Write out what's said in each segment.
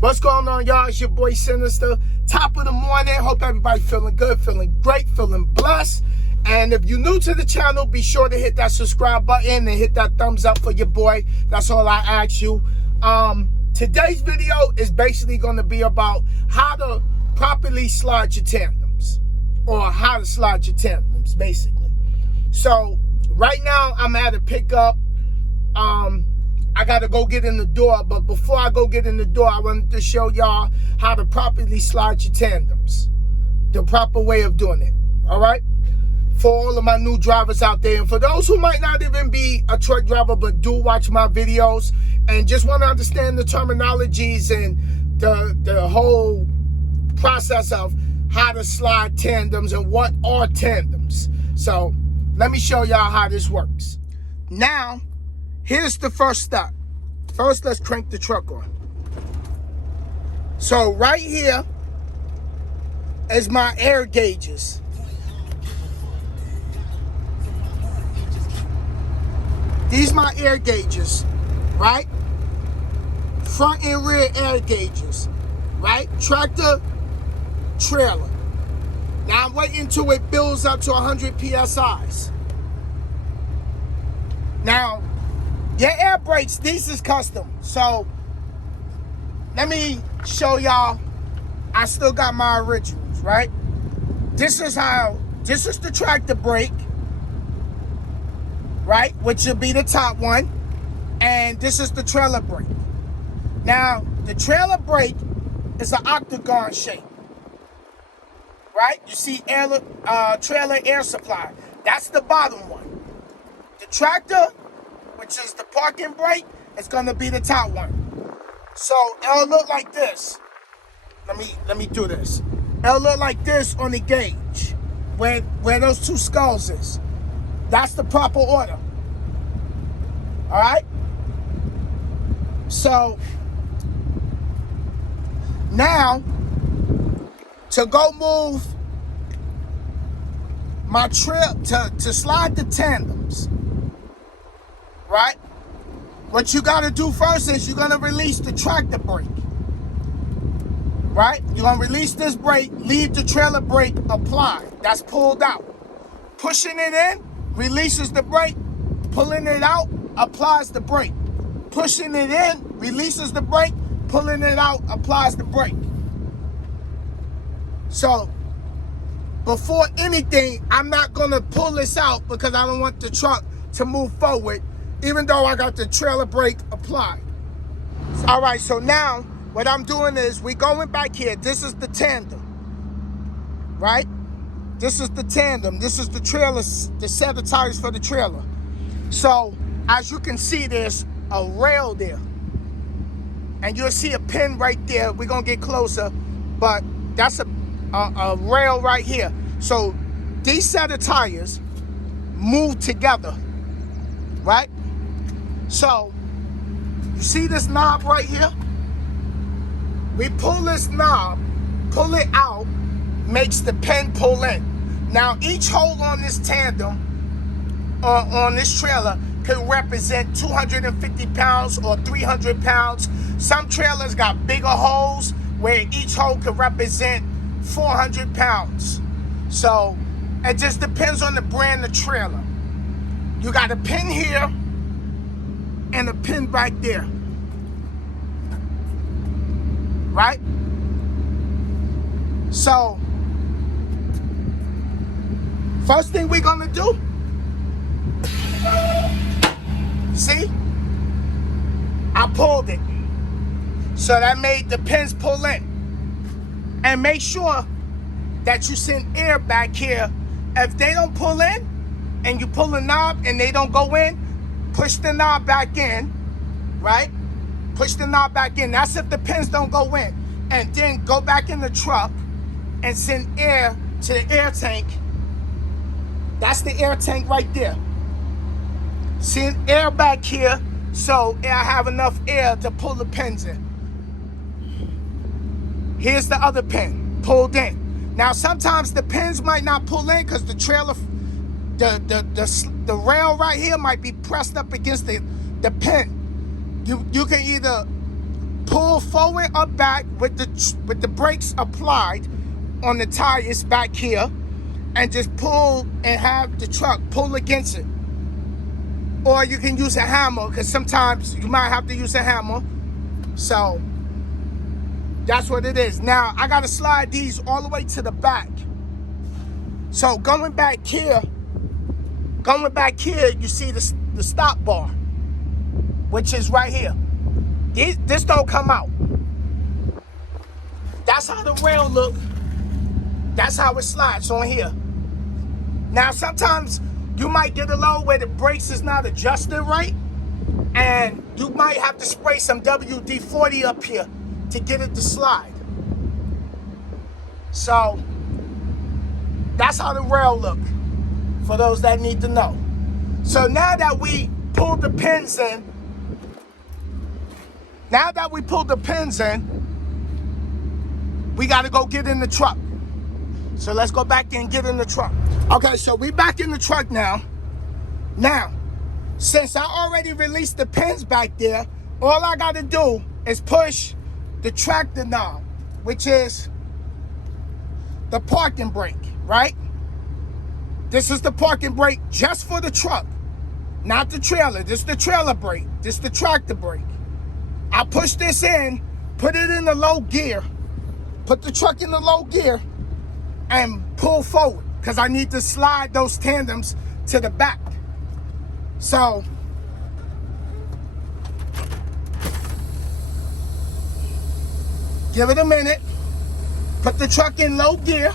What's going on, y'all? It's your boy Sinister. Top of the morning. Hope everybody feeling good, feeling great, feeling blessed. And if you're new to the channel, be sure to hit that subscribe button and hit that thumbs up for your boy. That's all I ask you. Today's video is basically going to be about how to properly slide your tandems, or how to slide your tandems, basically. So right now I'm at a pickup. I got to go get in the door, but before I go get in the door, I wanted to show y'all how to properly slide your tandems, the proper way of doing it, all right? For all of my new drivers out there, and for those who might not even be a truck driver but do watch my videos and just want to understand the terminologies and the whole process of how to slide tandems and what are tandems. So let me show y'all how this works. Now, here's the first step. First, let's crank the truck on. So right here is my air gauges. These my air gauges, right? Front and rear air gauges, right? Tractor, trailer. Now I'm waiting till it builds up to 100 PSIs. Now, your air brakes, these is custom. So let me show y'all. I still got my originals, right? This is the tractor brake, right? Which will be the top one. And this is the trailer brake. Now, the trailer brake is an octagon shape, right? You see trailer air supply. That's the bottom one. The tractor, which is the parking brake, is gonna be the top one. So it'll look like this. Let me do this. It'll look like this on the gauge, where those two skulls is. That's the proper order. All right. So now, to go move my trip to slide the tandems, right? What you got to do first is you're going to release the tractor brake, right? You're going to release this brake, leave the trailer brake applied. That's pulled out. Pushing it in releases the brake. Pulling it out applies the brake. Pushing it in releases the brake. Pulling it out applies the brake. So before anything, I'm not going to pull this out because I don't want the truck to move forward, even though I got the trailer brake applied. All right, so now what I'm doing is we going back here. This is the tandem, right? This is the tandem. This is the trailer, the set of tires for the trailer. So as you can see, there's a rail there. And you'll see a pin right there. We're going to get closer, but that's a rail right here. So these set of tires move together, right? So you see this knob right here? We pull this knob, pull it out, makes the pin pull in. Now each hole on this tandem, on this trailer, could represent 250 pounds or 300 pounds. Some trailers got bigger holes where each hole could represent 400 pounds. So it just depends on the brand of trailer. You got a pin here and a pin back there, right? So first thing we're gonna do, see, I pulled it. So that made the pins pull in. And make sure that you send air back here. If they don't pull in and you pull the knob and they don't go in, push the knob back in, right? Push the knob back in. That's if the pins don't go in. And then go back in the truck and send air to the air tank. That's the air tank right there. Send air back here so I have enough air to pull the pins in. Here's the other pin pulled in. Now sometimes the pins might not pull in because the trailer, the rail right here might be pressed up against the pin. You can either pull forward or back with the brakes applied on the tires back here, and just pull and have the truck pull against it. Or you can use a hammer, because sometimes you might have to use a hammer. So that's what it is. Now I gotta slide these all the way to the back. So going back here, you see the stop bar, which is right here. This don't come out. That's how the rail look. That's how it slides on here. Now sometimes you might get a load where the brakes is not adjusted right, and you might have to spray some WD-40 up here to get it to slide. So that's how the rail look, for those that need to know. So now that we pulled the pins in, we got to go get in the truck. So let's go back and get in the truck. Okay, so we back in the truck now. Now, since I already released the pins back there, all I got to do is push the tractor knob, which is the parking brake, right? This is the parking brake just for the truck, not the trailer. This is the trailer brake. This is the tractor brake. I push this in, put it in the low gear, put the truck in the low gear, and pull forward, because I need to slide those tandems to the back. So give it a minute, put the truck in low gear,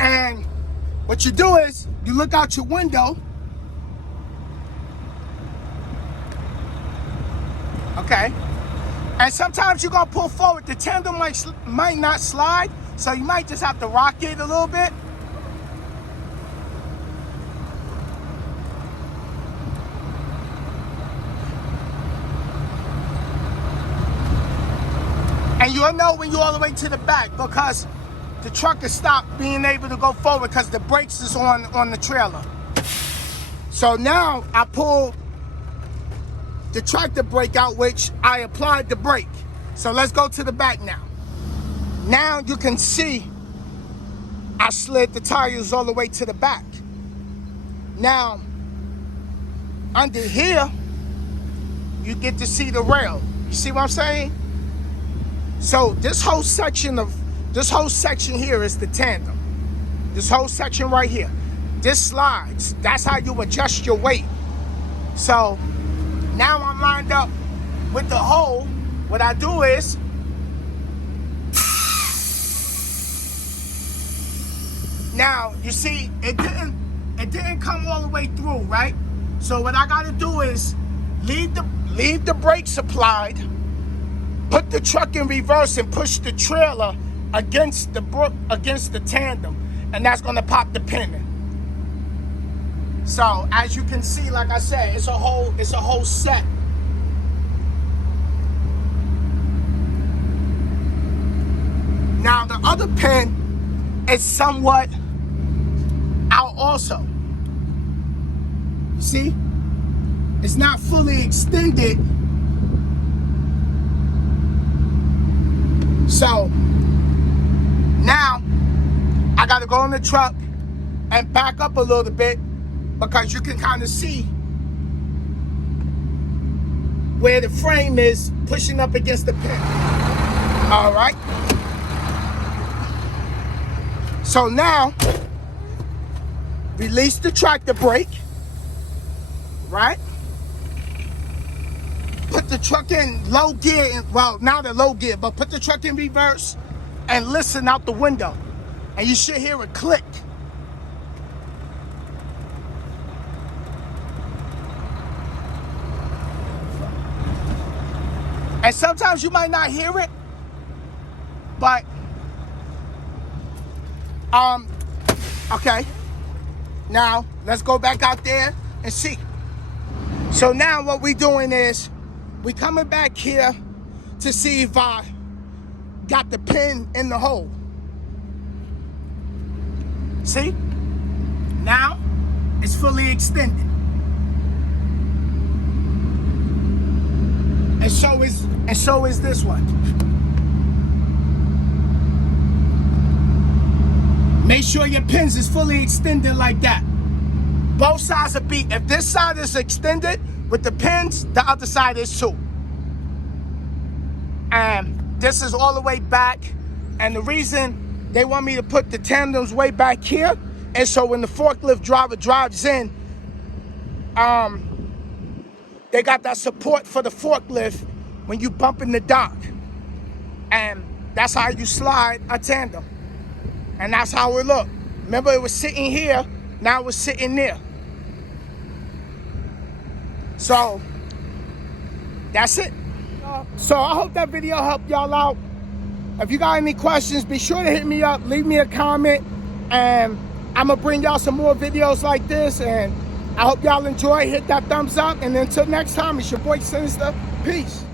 and what you do is you look out your window. Okay, and sometimes you're gonna pull forward. The tandem might not slide, so you might just have to rock it a little bit. And you'll know when you're all the way to the back, because the truck is stopped being able to go forward because the brakes is on the trailer. So now I pull the tractor brake out, which I applied the brake. So let's go to the back now. Now you can see I slid the tires all the way to the back. Now, under here, you get to see the rail. You see what I'm saying? So this whole section here is the tandem. This whole section right here. This slides. That's how you adjust your weight. So now I'm lined up with the hole. What I do is now you see it didn't come all the way through, right? So what I gotta do is leave the brakes applied, put the truck in reverse, and push the trailer against the tandem, and that's gonna pop the pin in. So as you can see, like I said, it's a whole set. Now the other pin is somewhat out also. You see? It's not fully extended. So now I gotta go in the truck and back up a little bit, because you can kind of see where the frame is pushing up against the pin. All right. So now, release the tractor brake, right? Put the truck in low gear, well, not a low gear, but put the truck in reverse and listen out the window. And you should hear a click. And sometimes you might not hear it, but, okay. Now, let's go back out there and see. So now what we're doing is, we coming back here to see if I got the pin in the hole. See? Now, it's fully extended. And so is this one. Make sure your pins is fully extended like that. Both sides are beat. If this side is extended with the pins, the other side is too. And this is all the way back. And the reason they want me to put the tandems way back here is so when the forklift driver drives in, they got that support for the forklift when you bump in the dock. And that's how you slide a tandem. And that's how it looked. Remember, it was sitting here, now it's sitting there. So, that's it. So I hope that video helped y'all out. If you got any questions, be sure to hit me up, leave me a comment, and I'm gonna bring y'all some more videos like this, and I hope y'all enjoy. Hit that thumbs up, and until next time, it's your boy Sinister. Peace.